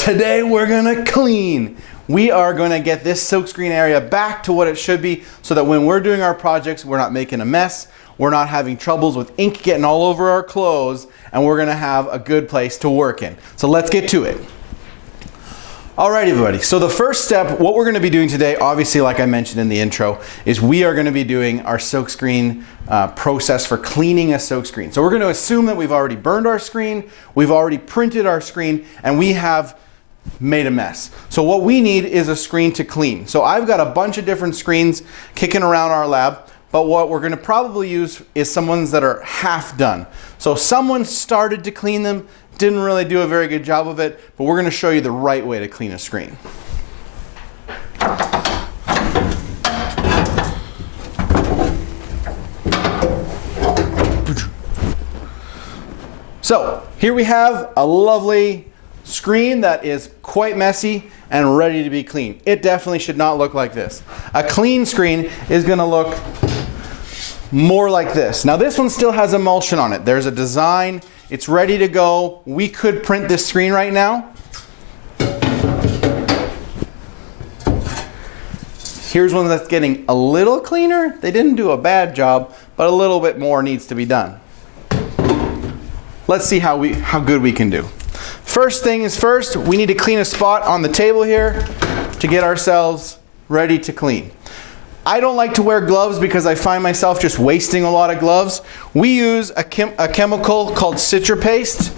Today we're gonna clean. We are gonna get this silkscreen area back to what it should be so that when we're doing our projects, we're not making a mess, we're not having troubles with ink getting all over our clothes, and we're gonna have a good place to work in. So let's get to it. All right, everybody, so the first step, what we're gonna be doing today, obviously like I mentioned in the intro, is we are gonna be doing our silkscreen process for cleaning a silkscreen. So we're gonna assume that we've already burned our screen, we've already printed our screen, and we have made a mess. So what we need is a screen to clean. So I've got a bunch of different screens kicking around our lab, but what we're gonna probably use is some ones that are half done. So someone started to clean them, didn't really do a very good job of it, but we're gonna show you the right way to clean a screen. So here we have a lovely screen that is quite messy and ready to be cleaned. It definitely should not look like this. A clean screen is gonna look more like this. Now this one still has emulsion on it. There's a design, it's ready to go. We could print this screen right now. Here's one that's getting a little cleaner. They didn't do a bad job, but a little bit more needs to be done. Let's see how good we can do. First thing is first, we need to clean a spot on the table here to get ourselves ready to clean. I don't like to wear gloves because I find myself just wasting a lot of gloves. We use a chemical called Citra Paste.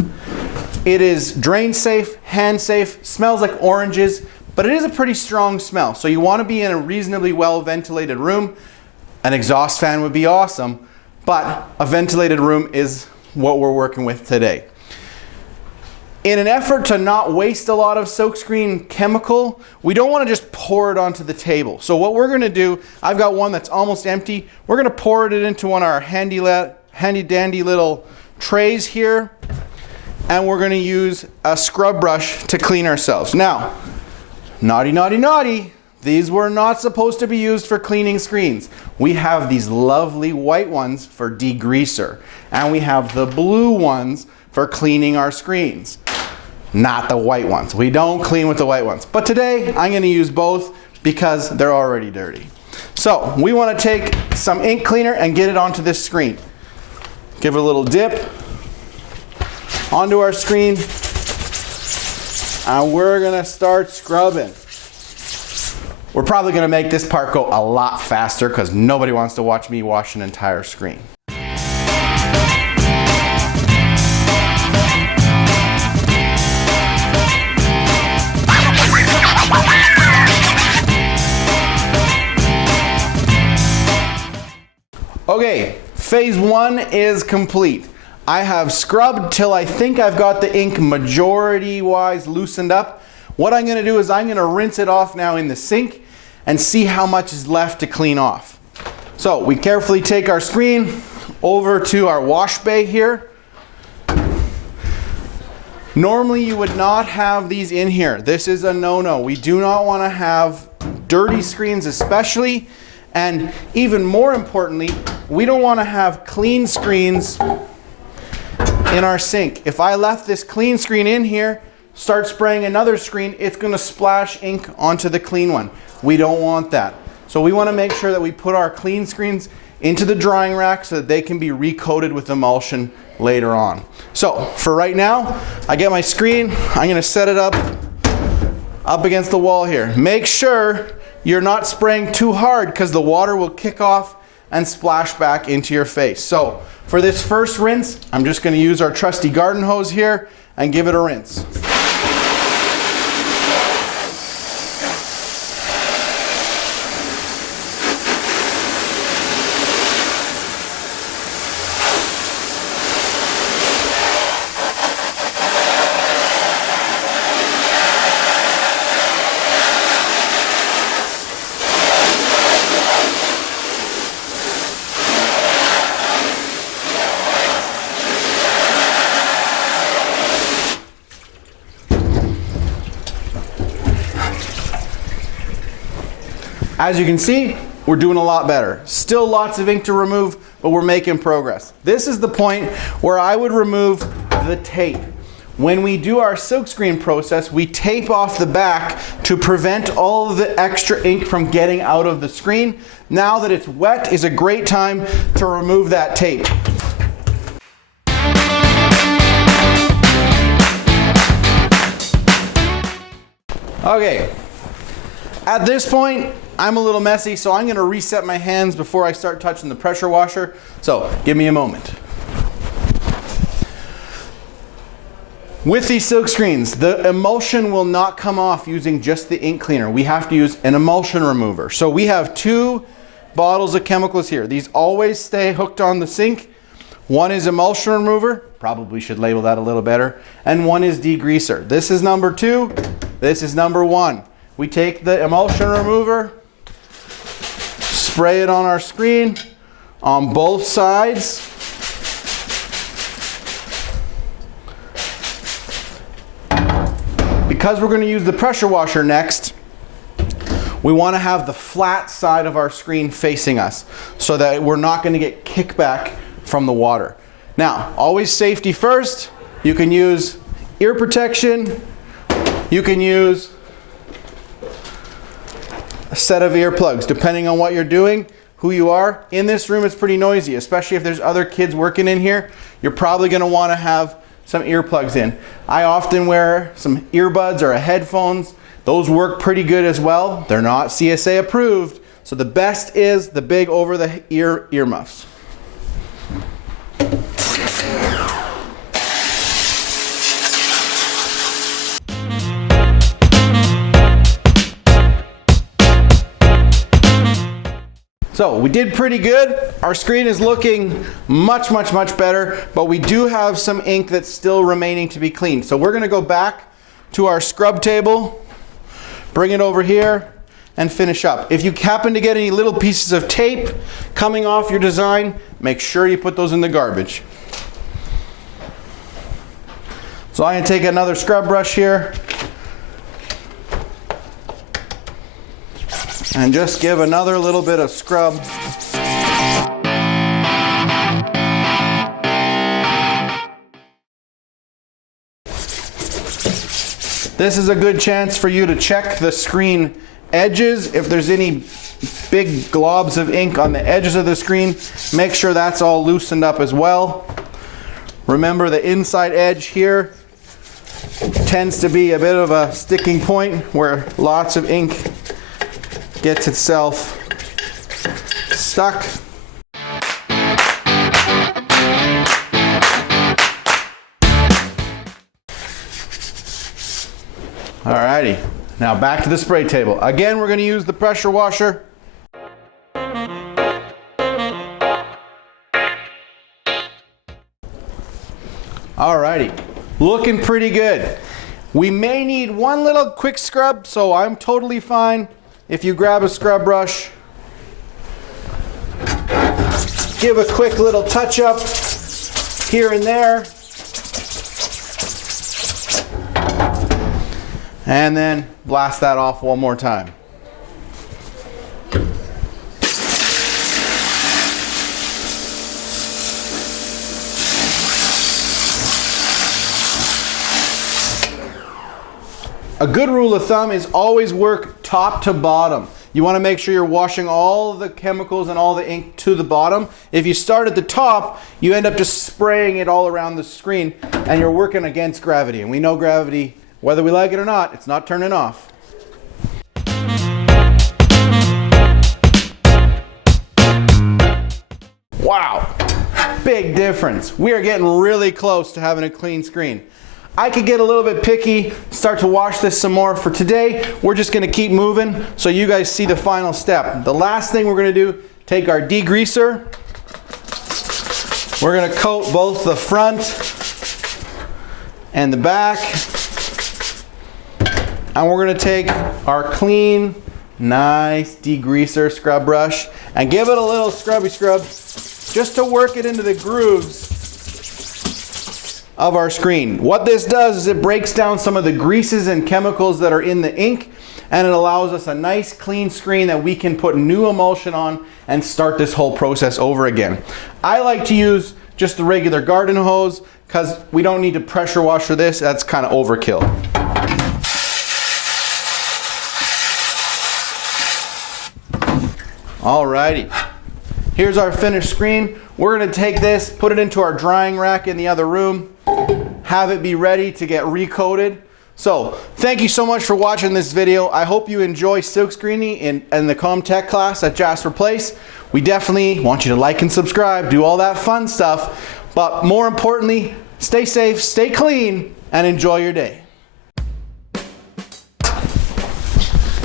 It is drain safe, hand safe, smells like oranges, but it is a pretty strong smell. So you want to be in a reasonably well ventilated room. An exhaust fan would be awesome, but a ventilated room is what we're working with today. In an effort to not waste a lot of silkscreen chemical, we don't want to just pour it onto the table. So what we're going to do, I've got one that's almost empty. We're going to pour it into one of our handy dandy little trays here, and we're going to use a scrub brush to clean ourselves. Now, naughty, naughty, naughty. These were not supposed to be used for cleaning screens. We have these lovely white ones for degreaser, and we have the blue ones for cleaning our screens. Not the white ones. We don't clean with the white ones. But today, I'm going to use both because they're already dirty. So, we want to take some ink cleaner and get it onto this screen. Give it a little dip onto our screen, and we're going to start scrubbing. We're probably going to make this part go a lot faster because nobody wants to watch me wash an entire screen. Okay, phase one is complete. I have scrubbed till I think I've got the ink majority-wise loosened up. What I'm gonna do is I'm gonna rinse it off now in the sink and see how much is left to clean off. So we carefully take our screen over to our wash bay here. Normally you would not have these in here. This is a no-no. We do not wanna have dirty screens especially, and even more importantly, we don't want to have clean screens in our sink. If I left this clean screen in here, start spraying another screen, it's going to splash ink onto the clean one. We don't want that. So we want to make sure that we put our clean screens into the drying rack so that they can be recoated with emulsion later on. So for right now, I get my screen, I'm going to set it up against the wall here. Make sure you're not spraying too hard because the water will kick off and splash back into your face. So for this first rinse, I'm just going to use our trusty garden hose here and give it a rinse. As you can see, we're doing a lot better. Still lots of ink to remove, but we're making progress. This is the point where I would remove the tape. When we do our silkscreen process, we tape off the back to prevent all of the extra ink from getting out of the screen. Now that it's wet is a great time to remove that tape. Okay, at this point, I'm a little messy, so I'm gonna reset my hands before I start touching the pressure washer. So give me a moment. With these silk screens, the emulsion will not come off using just the ink cleaner. We have to use an emulsion remover. So we have 2 bottles of chemicals here. These always stay hooked on the sink. One is emulsion remover, probably should label that a little better, and one is degreaser. This is number 2, this is number 1. We take the emulsion remover, spray it on our screen on both sides. Because we're going to use the pressure washer next, we want to have the flat side of our screen facing us so that we're not going to get kickback from the water. Now, always safety first. You can use ear protection. You can use a set of earplugs, depending on what you're doing, who you are. In this room, it's pretty noisy, especially if there's other kids working in here. You're probably going to want to have some earplugs in. I often wear some earbuds or headphones. Those work pretty good as well. They're not CSA approved, so the best is the big over the ear earmuffs. So we did pretty good. Our screen is looking much better, but we do have some ink that's still remaining to be cleaned. So we're gonna go back to our scrub table, bring it over here, and finish up. If you happen to get any little pieces of tape coming off your design, make sure you put those in the garbage. So I'm gonna take another scrub brush here, and just give another little bit of scrub. This is a good chance for you to check the screen edges. If there's any big globs of ink on the edges of the screen, make sure that's all loosened up as well. Remember, the inside edge here tends to be a bit of a sticking point where lots of ink gets itself stuck. Alrighty, now back to the spray table. Again, we're going to use the pressure washer. Alrighty, looking pretty good. We may need one little quick scrub, so I'm totally fine if you grab a scrub brush, give a quick little touch up here and there, and then blast that off one more time. A good rule of thumb is always work top to bottom. You want to make sure you're washing all the chemicals and all the ink to the bottom. If you start at the top, you end up just spraying it all around the screen and you're working against gravity. And we know gravity, whether we like it or not, it's not turning off. Wow, big difference. We are getting really close to having a clean screen. I could get a little bit picky, start to wash this some more. For today, we're just gonna keep moving so you guys see the final step. The last thing we're gonna do, take our degreaser. We're gonna coat both the front and the back. And we're gonna take our clean, nice degreaser scrub brush and give it a little scrubby scrub just to work it into the grooves of our screen. What this does is it breaks down some of the greases and chemicals that are in the ink, and it allows us a nice clean screen that we can put new emulsion on and start this whole process over again. I like to use just the regular garden hose because we don't need to pressure washer this. That's kind of overkill. Alrighty, here's our finished screen. We're gonna take this, put it into our drying rack in the other room, have it be ready to get recoated. So, thank you so much for watching this video. I hope you enjoy silkscreening in the Comtech class at Jasper Place. We definitely want you to like and subscribe, do all that fun stuff, but more importantly, stay safe, stay clean, and enjoy your day.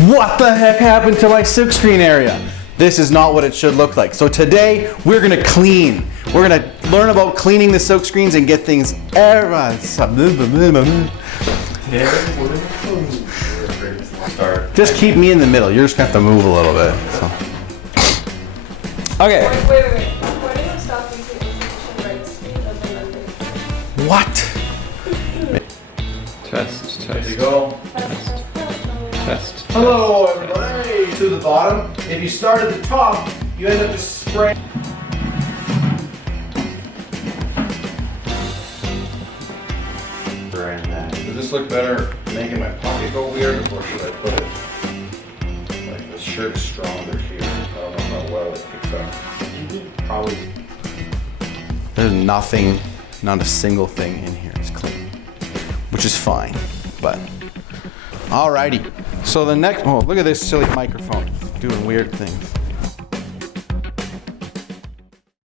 What the heck happened to my silkscreen area? This is not what it should look like. So today, we're gonna clean. We're gonna learn about cleaning the silk screens and get things Just keep me in the middle. You're just gonna have to move a little bit. So. Okay. Wait. Why do you stop using insufficient right speed of the memory? What? Test. There you go. Test. Hello, everybody. To the bottom. If you start at the top, you end up just spraying. Does this look better making my pocket go weird, or should I put it like the shirt's stronger here? I don't know how well it picks up. Probably. There's nothing, not a single thing in here is clean, which is fine, but alrighty. So the next, oh, look at this silly microphone doing weird things.